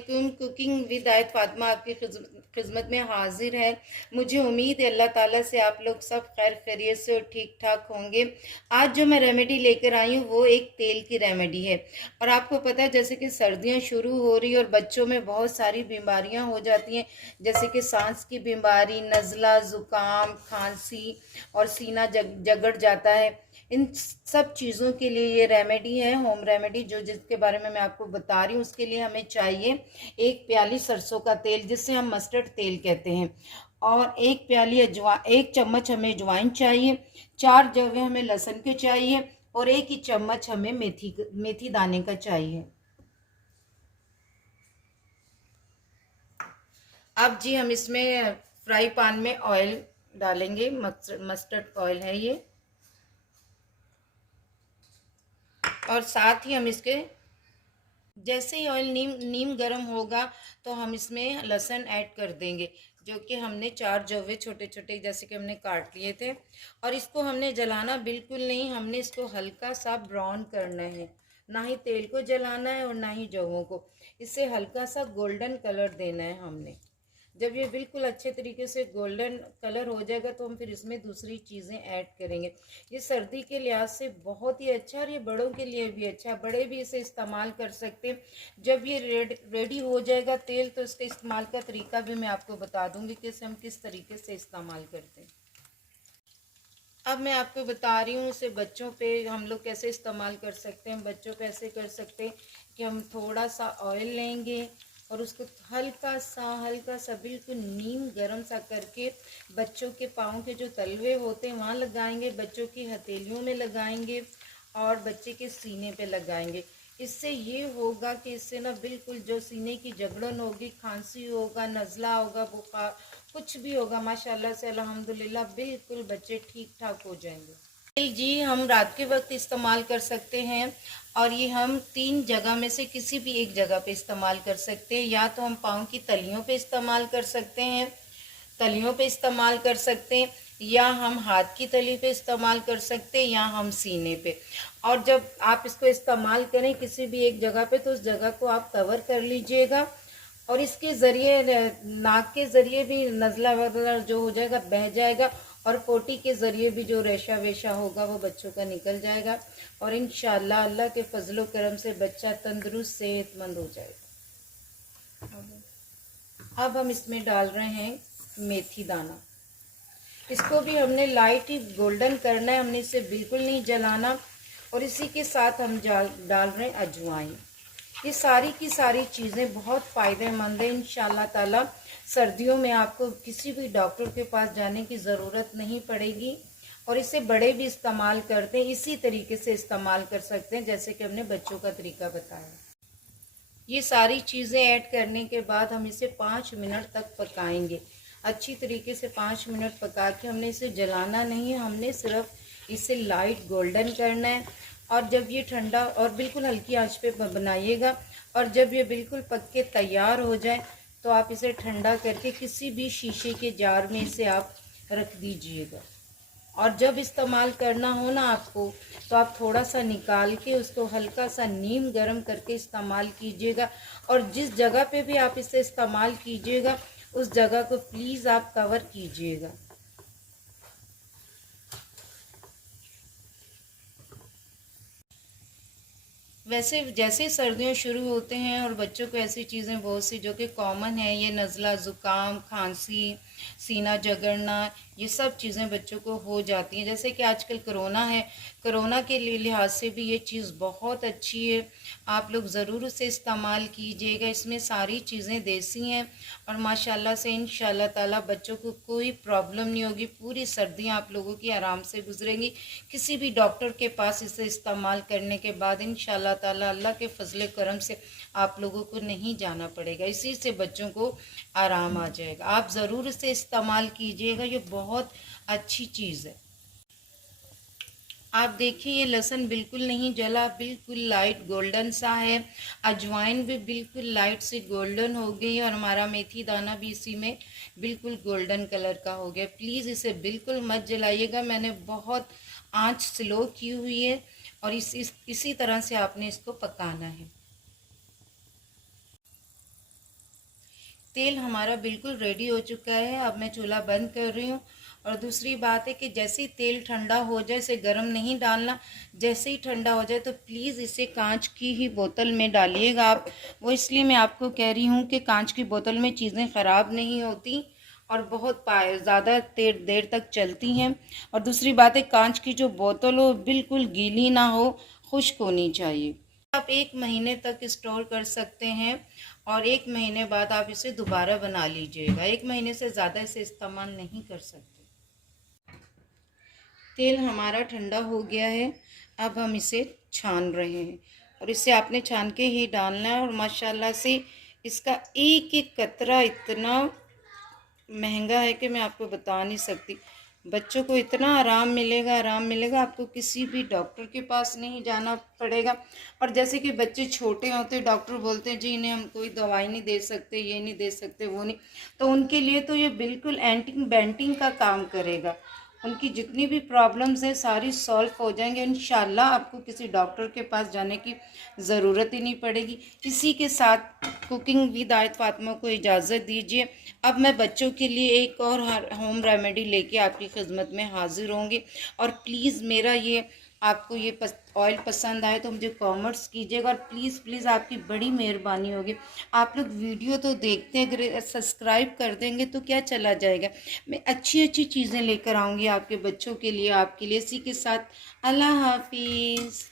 वालेकुम। Cooking with आयत फातिमा आपकी खिदमत में हाजिर है। मुझे उम्मीद है अल्लाह ताला से आप लोग सब खैर खैरियत से और ठीक ठाक होंगे। आज जो मैं रेमेडी लेकर आई हूँ वो एक तेल की रेमेडी है। और आपको पता है जैसे कि सर्दियाँ शुरू हो रही और बच्चों में बहुत सारी बीमारियाँ हो जाती हैं, जैसे कि सांस की बीमारी, नज़ला, ज़ुकाम, खांसी और सीना जगड़ जाता है। इन सब चीज़ों के लिए ये रेमेडी है, होम रेमेडी, जो जिसके बारे में मैं आपको बता रही हूँ। उसके लिए हमें चाहिए 1 प्याली सरसों का तेल, जिसे हम मस्टर्ड तेल कहते हैं, और 1 चम्मच हमें अजवाइन चाहिए, 4 जवे हमें लहसुन के चाहिए और 1 ही चम्मच हमें मेथी दाने का चाहिए। अब जी हम इसमें फ्राई पैन में ऑयल डालेंगे। मस्टर्ड ऑयल है ये, और साथ ही हम इसके जैसे ही ऑयल नीम नीम गर्म होगा तो हम इसमें लहसुन ऐड कर देंगे, जो कि हमने 4 जवे छोटे छोटे जैसे कि हमने काट लिए थे। और इसको हमने जलाना बिल्कुल नहीं, हमने इसको हल्का सा ब्राउन करना है। ना ही तेल को जलाना है और ना ही जवों को, इसे हल्का सा गोल्डन कलर देना है हमने। जब ये बिल्कुल अच्छे तरीके से गोल्डन कलर हो जाएगा तो हम फिर इसमें दूसरी चीज़ें ऐड करेंगे। ये सर्दी के लिहाज से बहुत ही अच्छा, और ये बड़ों के लिए भी अच्छा, बड़े भी इसे इस्तेमाल कर सकते हैं। जब ये रेडी हो जाएगा तेल, तो इसके इस्तेमाल का तरीका भी मैं आपको बता दूंगी कि इसे हम किस तरीके से इस्तेमाल करते हैं। अब मैं आपको बता रही हूँ इसे बच्चों पे हम लोग कैसे इस्तेमाल कर सकते हैं। बच्चों पे ऐसे कर सकते हैं कि हम थोड़ा सा ऑयल लेंगे और उसको हल्का सा बिल्कुल नीम गरम सा करके बच्चों के पाँव के जो तलवे होते हैं वहाँ लगाएंगे, बच्चों की हथेलियों में लगाएंगे और बच्चे के सीने पे लगाएंगे। इससे ये होगा कि इससे ना बिल्कुल जो सीने की जकड़न होगी, खांसी होगा, नज़ला होगा, बुखार कुछ भी होगा, माशाल्लाह से अल्हम्दुलिल्लाह बिल्कुल बच्चे ठीक ठाक हो जाएंगे। तेल जी हम रात के वक्त इस्तेमाल कर सकते हैं, और ये हम 3 जगह में से किसी भी एक जगह पे इस्तेमाल कर सकते हैं। या तो हम पाँव की तलियों पे इस्तेमाल कर सकते हैं, या हम हाथ की तली पे इस्तेमाल कर सकते हैं, या हम सीने पे। और जब आप इसको इस्तेमाल करें किसी भी एक जगह पे, तो उस जगह को आप कवर कर लीजिएगा, और इसके ज़रिए नाक के ज़रिए भी नज़ला वगैरह जो हो जाएगा बह जाएगा, और पोटी के ज़रिए भी जो रेशा वेशा होगा वो बच्चों का निकल जाएगा, और इंशाअल्लाह अल्लाह के फजलो करम से बच्चा तंदुरुस्त सेहतमंद हो जाएगा। अब हम इसमें डाल रहे हैं मेथी दाना। इसको भी हमने लाइट ही गोल्डन करना है, हमने इसे बिल्कुल नहीं जलाना। और इसी के साथ हम डाल रहे हैं अजवाइन। ये सारी की सारी चीज़ें बहुत फ़ायदेमंद है इंशाल्लाह ताला। सर्दियों में आपको किसी भी डॉक्टर के पास जाने की ज़रूरत नहीं पड़ेगी, और इसे बड़े भी इस्तेमाल करते हैं, इसी तरीके से इस्तेमाल कर सकते हैं जैसे कि हमने बच्चों का तरीका बताया। ये सारी चीज़ें ऐड करने के बाद हम इसे 5 मिनट तक पकाएंगे। अच्छी तरीके से 5 मिनट पका के, हमने इसे जलाना नहीं है, हमने सिर्फ इसे लाइट गोल्डन करना है। और जब ये ठंडा, और बिल्कुल हल्की आंच पे बनाइएगा, और जब ये बिल्कुल पक के तैयार हो जाए तो आप इसे ठंडा करके किसी भी शीशे के जार में इसे आप रख दीजिएगा। और जब इस्तेमाल करना हो ना आपको, तो आप थोड़ा सा निकाल के उसको हल्का सा नीम गरम करके इस्तेमाल कीजिएगा। और जिस जगह पे भी आप इसे इस्तेमाल कीजिएगा उस जगह को प्लीज़ आप कवर कीजिएगा। वैसे जैसे सर्दियाँ शुरू होते हैं और बच्चों को ऐसी चीज़ें बहुत सी जो कि कॉमन है, ये नज़ला, ज़ुकाम, खांसी, सीना जगड़ना, ये सब चीज़ें बच्चों को हो जाती हैं। जैसे कि आजकल कोरोना है, कोरोना के लिहाज से भी ये चीज़ बहुत अच्छी है, आप लोग ज़रूर उसे इस्तेमाल कीजिएगा। इसमें सारी चीज़ें देसी हैं, और माशाल्लाह से इंशाल्लाह ताला बच्चों को कोई प्रॉब्लम नहीं होगी। पूरी सर्दियाँ आप लोगों की आराम से गुजरेंगी। किसी भी डॉक्टर के पास इसे इस्तेमाल करने के बाद इंशाल्लाह ताला अल्लाह के फजल करम से आप लोगों को नहीं जाना पड़ेगा, इसी से बच्चों को आराम आ जाएगा। आप ज़रूर इसे इस्तेमाल कीजिएगा, ये बहुत अच्छी चीज़ है। आप देखिए ये लहसुन बिल्कुल नहीं जला, बिल्कुल लाइट गोल्डन सा है। अजवाइन भी बिल्कुल लाइट से गोल्डन हो गई, और हमारा मेथी दाना भी इसी में बिल्कुल गोल्डन कलर का हो गया। प्लीज़ इसे बिल्कुल मत जलाइएगा, मैंने बहुत आंच स्लो की हुई है, और इसी तरह से आपने इसको पकाना है। तेल हमारा बिल्कुल रेडी हो चुका है। अब मैं चूल्हा बंद कर रही हूँ। और दूसरी बात है कि जैसे ही तेल ठंडा हो जाए, इसे गर्म नहीं डालना। जैसे ही ठंडा हो जाए तो प्लीज़ इसे कांच की ही बोतल में डालिएगा आप। वो इसलिए मैं आपको कह रही हूँ कि कांच की बोतल में चीज़ें ख़राब नहीं होती और बहुत ज़्यादा देर देर तक चलती हैं। और दूसरी बात है, कांच की जो बोतल हो बिल्कुल गीली ना हो, खुश्क होनी चाहिए। आप 1 महीने तक स्टोर कर सकते हैं और 1 महीने बाद आप इसे दोबारा बना लीजिएगा। 1 महीने से ज़्यादा इसे इस्तेमाल नहीं कर सकते। तेल हमारा ठंडा हो गया है। अब हम इसे छान रहे हैं और इसे आपने छान के ही डालना है। और माशाल्लाह से इसका एक एक कतरा इतना महंगा है कि मैं आपको बता नहीं सकती। बच्चों को इतना आराम मिलेगा, आराम मिलेगा, आपको किसी भी डॉक्टर के पास नहीं जाना पड़ेगा। और जैसे कि बच्चे छोटे होते, डॉक्टर बोलते हैं जी इन्हें हम कोई दवाई नहीं दे सकते, ये नहीं दे सकते, वो नहीं, तो उनके लिए तो ये बिल्कुल एंटी बैंटिंग का काम करेगा। उनकी जितनी भी प्रॉब्लम्स हैं सारी सॉल्व हो जाएंगे इंशाल्लाह। आपको किसी डॉक्टर के पास जाने की ज़रूरत ही नहीं पड़ेगी। इसी के साथ कुकिंग विद आयत फातिमा को इजाज़त दीजिए। अब मैं बच्चों के लिए एक और होम रेमेडी लेके आपकी खिदमत में हाजिर होंगी। और प्लीज़ मेरा ये आपको ये ऑयल पसंद आए तो मुझे कमेंट्स कीजिएगा। और प्लीज़ प्लीज़ आपकी बड़ी मेहरबानी होगी, आप लोग वीडियो तो देखते हैं, अगर सब्सक्राइब कर देंगे तो क्या चला जाएगा। मैं अच्छी अच्छी चीज़ें लेकर आऊँगी आपके बच्चों के लिए, आपके लिए। इसी के साथ अल्लाह हाफिज़।